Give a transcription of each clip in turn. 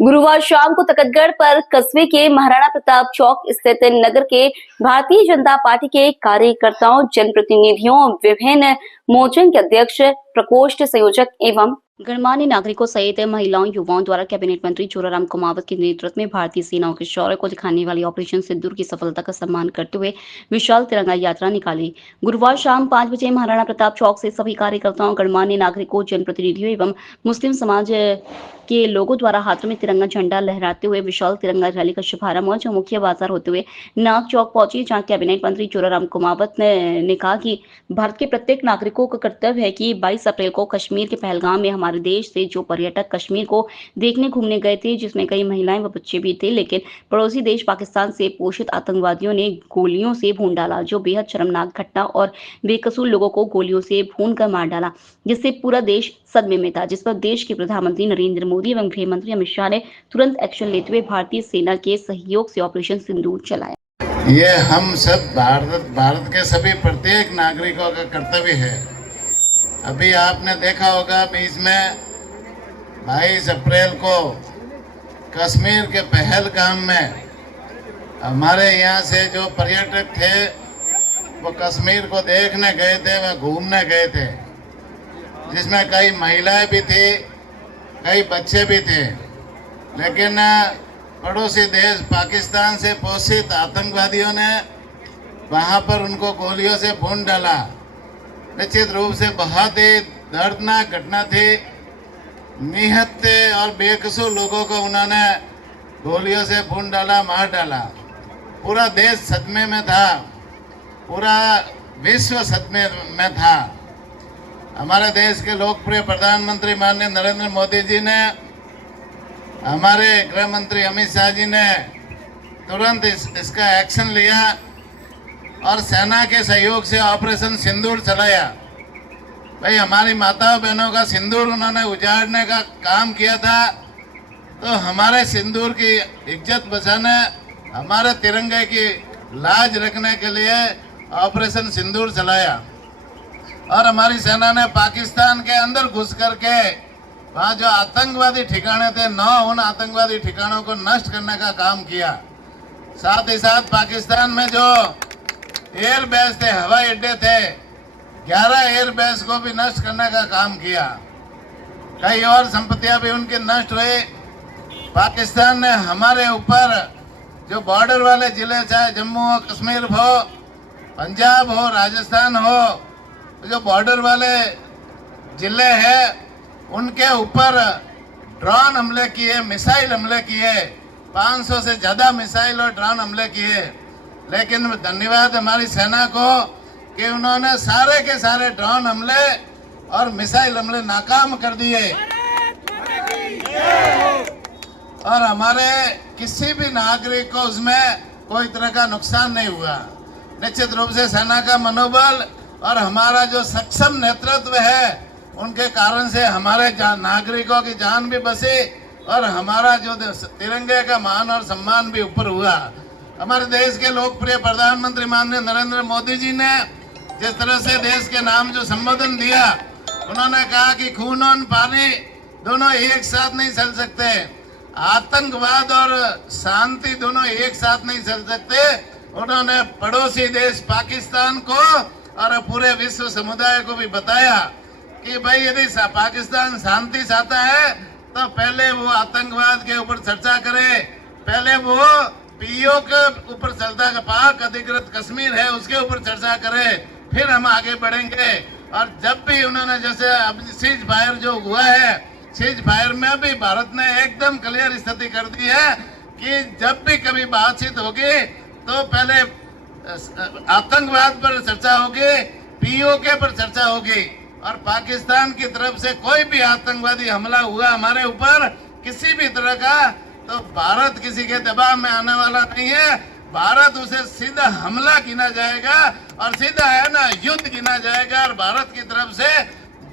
गुरुवार शाम को तकतगढ़ पर कस्बे के महाराणा प्रताप चौक स्थित नगर के भारतीय जनता पार्टी के कार्यकर्ताओं, जनप्रतिनिधियों, विभिन्न मोर्चों के अध्यक्ष, प्रकोष्ठ संयोजक एवं गणमान्य नागरिकों सहित महिलाओं, युवाओं द्वारा कैबिनेट मंत्री जोराराम कुमावत के नेतृत्व में भारतीय सेनाओं के शौर्य को दिखाने वाली ऑपरेशन सिंदूर की सफलता का सम्मान करते हुए विशाल तिरंगा यात्रा निकाली। गुरुवार शाम 5 बजे महाराणा प्रताप चौक से सभी कार्यकर्ताओं, गणमान्य नागरिकों, जनप्रतिनिधियों एवं मुस्लिम समाज के लोगों द्वारा हाथों में तिरंगा झंडा लहराते हुए विशाल तिरंगा रैली का शुभारंभ हुआ, जो मुख्य बाजार होते हुए नाग चौक पहुंची, जहां कैबिनेट मंत्री जोराराम कुमावत ने कहा कि भारत के प्रत्येक नागरिकों का कर्तव्य है कि 22 अप्रैल को कश्मीर के पहलगाम में हमारे देश से जो पर्यटक कश्मीर को देखने घूमने गए थे, जिसमें कई महिलाएं व बच्चे भी थे, लेकिन पड़ोसी देश पाकिस्तान से पोषित आतंकवादियों ने गोलियों से भून डाला, जो बेहद शर्मनाक घटना और बेकसूर लोगों को गोलियों से भून कर मार डाला, जिससे पूरा देश सदमे में था। जिस पर देश के प्रधानमंत्री नरेंद्र मोदी एवं गृह मंत्री अमित शाह ने तुरंत एक्शन लेते हुए भारतीय सेना के सहयोग से ऑपरेशन सिंदूर चलाया। ये हम सब भारत के सभी प्रत्येक नागरिकों का कर्तव्य है। अभी आपने देखा होगा बीच में 22 अप्रैल को कश्मीर के पहलगाम में हमारे यहाँ से जो पर्यटक थे वो कश्मीर को देखने गए थे, वह घूमने गए थे, जिसमें कई महिलाएं भी थी, कई बच्चे भी थे, लेकिन पड़ोसी देश पाकिस्तान से पोषित आतंकवादियों ने वहां पर उनको गोलियों से भून डाला। निश्चित रूप से बहुत ही दर्दनाक घटना थी। निहत्थ और बेकसूर लोगों को उन्होंने गोलियों से भून डाला, मार डाला। पूरा देश सदमे में था, पूरा विश्व सदमे में था। हमारे देश के लोकप्रिय प्रधानमंत्री माननीय नरेंद्र मोदी जी ने, हमारे गृह मंत्री अमित शाह जी ने तुरंत इसका एक्शन लिया और सेना के सहयोग से ऑपरेशन सिंदूर चलाया। भाई, हमारी माताओं बहनों का सिंदूर उन्होंने उजाड़ने का काम किया था, तो हमारे सिंदूर की इज्जत बचाने, हमारे तिरंगे की लाज रखने के लिए ऑपरेशन सिंदूर चलाया। और हमारी सेना ने पाकिस्तान के अंदर घुस करके वहाँ जो आतंकवादी ठिकाने थे, 9 उन आतंकवादी ठिकानों को नष्ट करने का काम किया। साथ ही साथ पाकिस्तान में जो एयर बेस थे, हवाई अड्डे थे, 11 एयर बेस को भी नष्ट करने का काम किया। कई और संपत्तियां भी उनकी नष्ट हुई। पाकिस्तान ने हमारे ऊपर जो बॉर्डर वाले जिले, चाहे जम्मू हो, कश्मीर हो, पंजाब हो, राजस्थान हो, जो बॉर्डर वाले जिले हैं, उनके ऊपर ड्रोन हमले किए, मिसाइल हमले किए, 500 से ज़्यादा मिसाइल और ड्रोन हमले किए। लेकिन धन्यवाद हमारी सेना को कि उन्होंने सारे के सारे ड्रोन हमले और मिसाइल हमले नाकाम कर दिए और हमारे किसी भी नागरिक को उसमें कोई तरह का नुकसान नहीं हुआ। निश्चित रूप से सेना का मनोबल और हमारा जो सक्षम नेतृत्व है, उनके कारण से हमारे नागरिकों की जान भी बची और हमारा जो तिरंगे का मान और सम्मान भी ऊपर हुआ। हमारे देश के लोकप्रिय प्रधानमंत्री माननीय नरेंद्र मोदी जी ने जिस तरह से देश के नाम जो संबोधन दिया, उन्होंने कहा कि खून और पानी दोनों एक साथ नहीं चल सकते, आतंकवाद और शांति दोनों एक साथ नहीं चल सकते। उन्होंने पड़ोसी देश पाकिस्तान को और पूरे विश्व समुदाय को भी बताया कि भाई, यदि पाकिस्तान शांति चाहता है तो पहले वो आतंकवाद के ऊपर चर्चा करे, पहले वो पीओ के ऊपर चर्चा करे, पाक अधिकृत कश्मीर है उसके ऊपर चर्चा करे, फिर हम आगे बढ़ेंगे। और जब भी उन्होंने, जैसे अब सीज फायर जो हुआ है, सीज फायर में भी भारत ने एकदम क्लियर स्थिति कर दी है कि जब भी कभी बातचीत होगी तो पहले आतंकवाद पर चर्चा होगी, पीओके पर चर्चा होगी। और पाकिस्तान की तरफ से कोई भी आतंकवादी हमला हुआ हमारे ऊपर किसी भी तरह का, तो भारत किसी के दबाव में आने वाला नहीं है। भारत उसे सीधा हमला गिना जाएगा और सीधा है ना युद्ध गिना जाएगा और भारत की तरफ से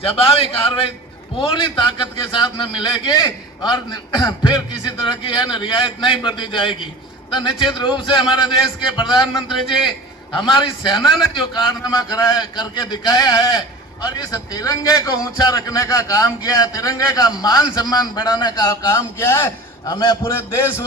जवाबी कार्रवाई पूरी ताकत के साथ में मिलेगी और फिर किसी तरह की है ना रियायत नहीं बरती जाएगी। तो निश्चित रूप से हमारे देश के प्रधानमंत्री जी, हमारी सेना ने जो कारनामा करके दिखाया है, और इस तिरंगे को ऊंचा रखने का काम किया है, तिरंगे का मान सम्मान बढ़ाने का काम किया है। हमें पूरे देश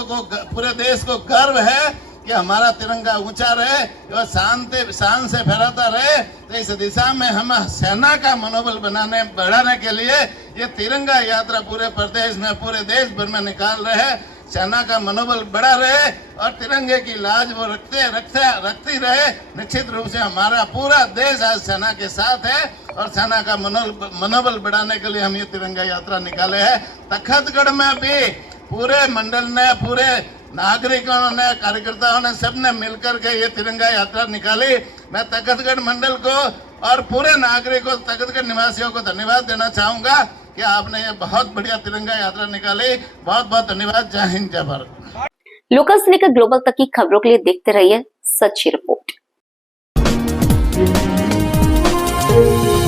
को गर्व है कि हमारा तिरंगा ऊंचा रहे और शान से फहराता रहे। तो इस दिशा में हम सेना का मनोबल बढ़ाने के लिए ये तिरंगा यात्रा पूरे प्रदेश में, पूरे देश भर में निकाल रहे हैं। सेना का मनोबल बढ़ा रहे और तिरंगे की लाज वो रखती रहे। निश्चित रूप से हमारा पूरा देश आज सेना के साथ है और सेना का मनोबल बढ़ाने के लिए हम ये तिरंगा यात्रा निकाले हैं। तखतगढ़ में भी पूरे मंडल ने, पूरे नागरिकों ने, कार्यकर्ताओं ने, सबने मिलकर के ये तिरंगा यात्रा निकाली। मैं तखतगढ़ मंडल को और पूरे नागरिकों, तखतगढ़ निवासियों को धन्यवाद देना चाहूंगा कि आपने ये बहुत बढ़िया तिरंगा यात्रा निकाली। बहुत बहुत धन्यवाद। जय हिंद, जय भारत। लोकल से लेकर ग्लोबल तक की खबरों के लिए देखते रहिए सच्ची रिपोर्ट।